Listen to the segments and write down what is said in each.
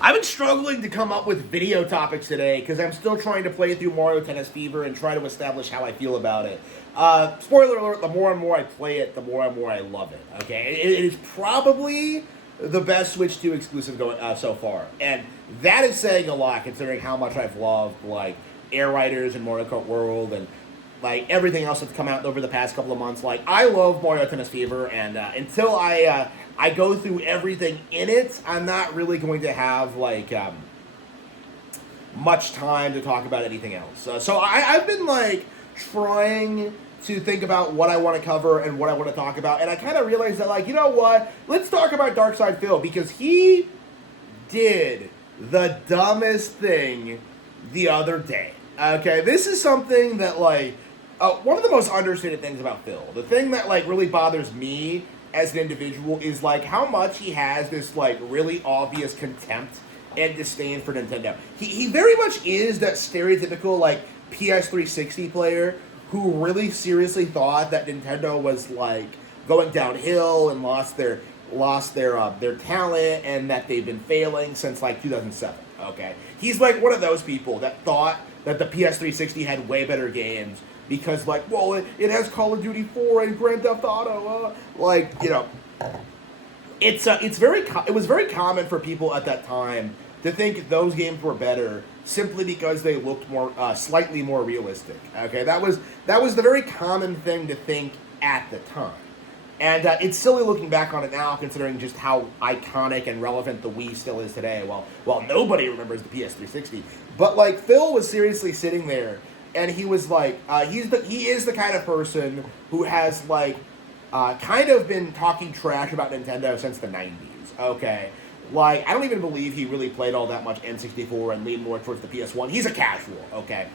I've been struggling to come up with video topics today because I'm still trying to play through Mario Tennis Fever and try to establish how I feel about it. Spoiler alert, the more and more I play it, the more and more I love it. Okay, it is probably the best Switch 2 exclusive going so far. And that is saying a lot considering how much I've loved, like, Air Riders and Mario Kart World and, like, everything else that's come out over the past couple of months. Like, I love Mario Tennis Fever, and until I go through everything in it, I'm not really going to have, like, much time to talk about anything else. So I've been, like, trying to think about what I want to cover and what I want to talk about, and I kind of realized that, like, you know what? Let's talk about DarkSydePhil, because he did the dumbest thing the other day. Okay, this is something that, like, one of the most understated things about Phil, the thing that, like, really bothers me as an individual is, like, how much he has this, like, really obvious contempt and disdain for Nintendo. He very much is that stereotypical, like, PS360 player who really seriously thought that Nintendo was, like, going downhill and lost their talent and that they've been failing since, like, 2007, okay? He's, like, one of those people that thought that the PS360 had way better games because, like, well, it has Call of Duty 4 and Grand Theft Auto, like, you know, it was very common for people at that time to think those games were better simply because they looked more, slightly more realistic. Okay, that was the very common thing to think at the time, and it's silly looking back on it now, considering just how iconic and relevant the Wii still is today. Well, nobody remembers the PS360, but, like, Phil was seriously sitting there, and he was like, he is the kind of person who has, like, kind of been talking trash about Nintendo since the 90s. Okay. Like, I don't even believe he really played all that much N64 and leaned more towards the PS1. He's a casual, okay?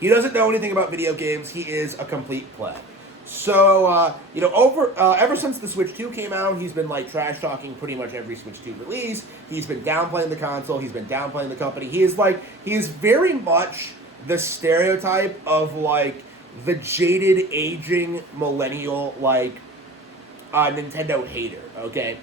He doesn't know anything about video games. He is a complete pleb. So, you know, ever since the Switch 2 came out, he's been, like, trash-talking pretty much every Switch 2 release. He's been downplaying the console. He's been downplaying the company. He is very much the stereotype of, like, the jaded, aging millennial, like, Nintendo hater, okay?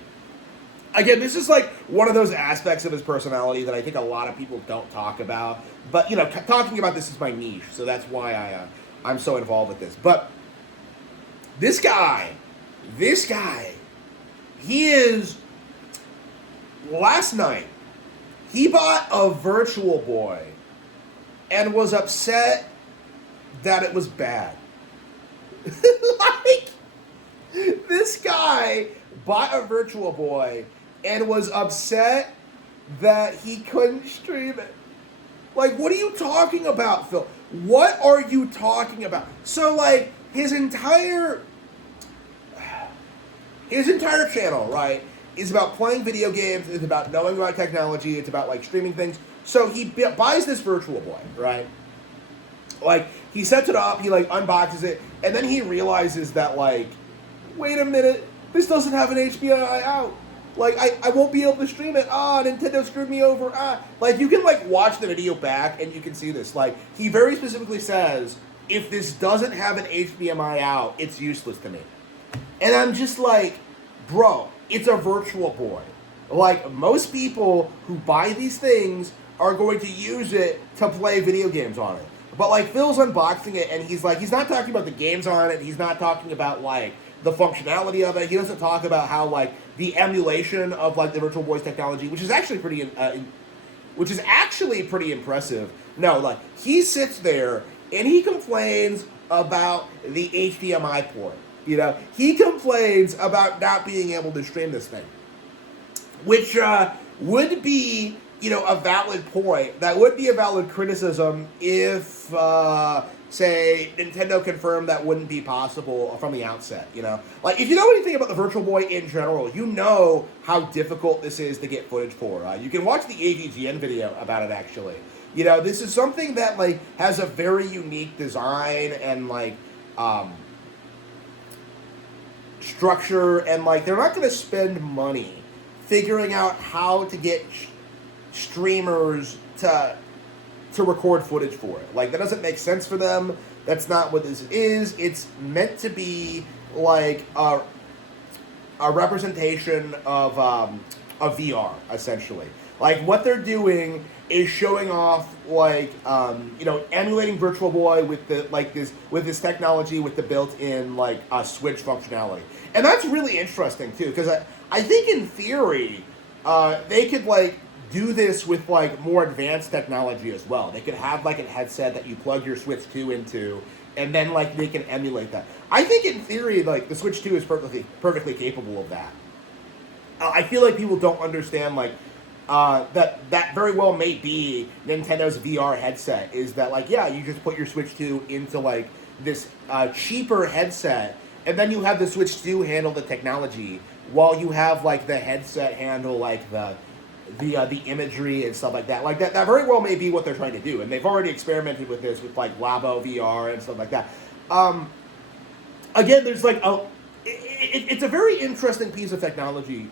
Again, this is, like, one of those aspects of his personality that I think a lot of people don't talk about. But, you know, talking about this is my niche, so that's why I'm so involved with this. But this guy, he is, last night, he bought a Virtual Boy and was upset that it was bad. Like, this guy bought a Virtual Boy and was upset that he couldn't stream it. Like, what are you talking about, Phil? What are you talking about? So, like, his entire channel, right, is about playing video games, it's about knowing about technology, it's about, like, streaming things. So he buys this Virtual Boy, right? Like, he sets it up, he, like, unboxes it, and then he realizes that, like, wait a minute, this doesn't have an HDMI out. Like, I won't be able to stream it. Nintendo screwed me over. Like, you can, like, watch the video back and you can see this. Like, he very specifically says, if this doesn't have an HDMI out, it's useless to me. And I'm just like, bro, it's a Virtual Boy. Like, most people who buy these things are going to use it to play video games on it. But, like, Phil's unboxing it and he's like, he's not talking about the games on it. He's not talking about, like, the functionality of it. He doesn't talk about how, like, the emulation of, like, the Virtual Boy's technology, which is actually pretty impressive. No, like, he sits there and he complains about the HDMI port. You know, he complains about not being able to stream this thing, which would be, you know, a valid point. That would be a valid criticism if, say, Nintendo confirmed that wouldn't be possible from the outset, you know? Like, if you know anything about the Virtual Boy in general, you know how difficult this is to get footage for. You can watch the AVGN video about it, actually. You know, this is something that, like, has a very unique design and, like, structure, and, like, they're not going to spend money figuring out how to get streamers to record footage for it. Like, that doesn't make sense for them. That's not what this is. It's meant to be, like, a representation of a VR essentially. Like what they're doing is showing off like emulating Virtual Boy with the with this technology with the built-in like Switch functionality, and that's really interesting too because I think in theory they could like do this with like more advanced technology as well. They could have like a headset that you plug your Switch 2 into, and then like they can emulate that. I think in theory like the Switch 2 is perfectly capable of that. I feel like people don't understand like that very well may be Nintendo's VR headset. Is that like you just put your Switch 2 into like this cheaper headset, and then you have the Switch 2 handle the technology while you have like the headset handle like the imagery and stuff like that. Like that very well may be what they're trying to do, and they've already experimented with this with like Labo VR and stuff like that. Again, there's like it's a very interesting piece of technology.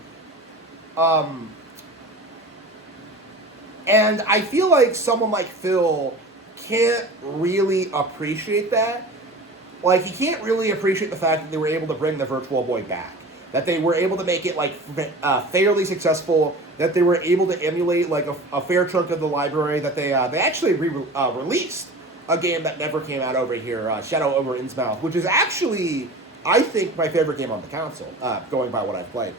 And I feel like someone like Phil can't really appreciate that. Like, he can't really appreciate the fact that they were able to bring the Virtual Boy back. That they were able to make it, like, fairly successful. That they were able to emulate, like, a fair chunk of the library. That they actually released a game that never came out over here, Shadow over Innsmouth, which is actually, I think, my favorite game on the console, going by what I've played.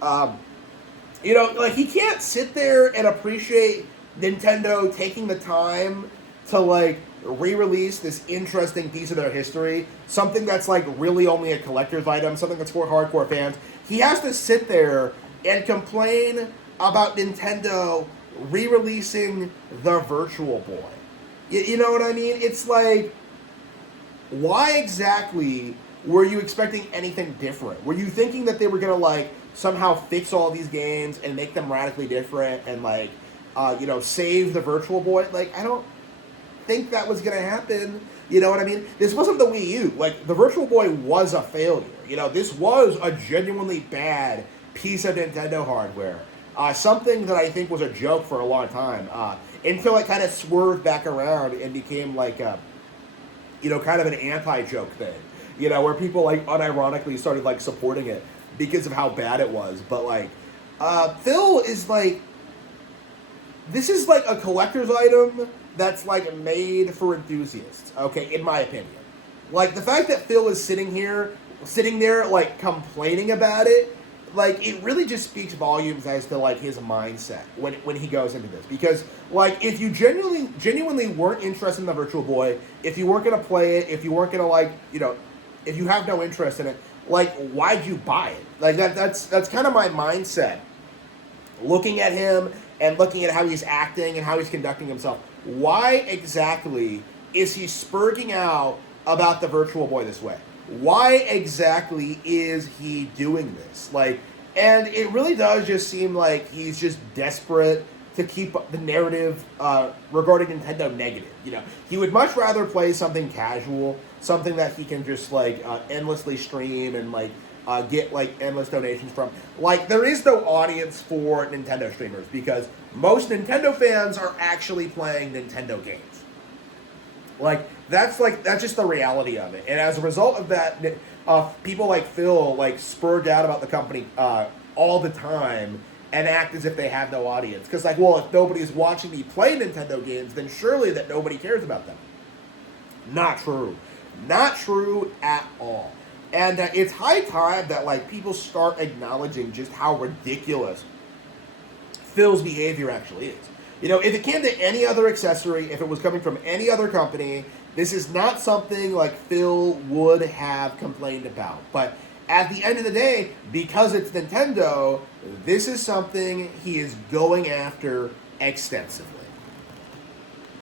Like, he can't sit there and appreciate Nintendo taking the time to, like, re-release this interesting piece of their history, something that's, like, really only a collector's item, something that's for hardcore fans. He has to sit there and complain about Nintendo re-releasing the Virtual Boy. You know what I mean? It's like, why exactly were you expecting anything different? Were you thinking that they were going to, like, somehow fix all these games and make them radically different and, like, save the Virtual Boy? Like, I don't think that was going to happen. You know what I mean? This wasn't the Wii U. Like, the Virtual Boy was a failure. This was a genuinely bad piece of Nintendo hardware. Something that I think was a joke for a long time. Until it kind of swerved back around and became, like, kind of an anti-joke thing. Where people, like, unironically started, like, supporting it because of how bad it was. But, like, Phil is, like, this is, like, a collector's item that's, like, made for enthusiasts, okay, in my opinion. Like, the fact that Phil is sitting there, like, complaining about it, like, it really just speaks volumes as to, like, his mindset when he goes into this. Because, like, if you genuinely weren't interested in the Virtual Boy, if you weren't going to play it, if you weren't going to, like, if you have no interest in it, like, why'd you buy it? Like, that's kind of my mindset. Looking at him and looking at how he's acting and how he's conducting himself. Why exactly is he spurging out about the Virtual Boy this way? Why exactly is he doing this? Like, and it really does just seem like he's just desperate to keep the narrative regarding Nintendo negative. He would much rather play something casual, something that he can just, like, endlessly stream and, like, get, like, endless donations from. Like, there is no audience for Nintendo streamers because most Nintendo fans are actually playing Nintendo games. Like, that's just the reality of it. And as a result of that, people like Phil, like, spurred out about the company all the time and act as if they have no audience. Because, like, well, if nobody's watching me play Nintendo games, then surely that nobody cares about them. Not true. Not true at all. And it's high time that, like, people start acknowledging just how ridiculous Phil's behavior actually is. If it came to any other accessory, if it was coming from any other company, this is not something like Phil would have complained about. But at the end of the day, because it's Nintendo, this is something he is going after extensively.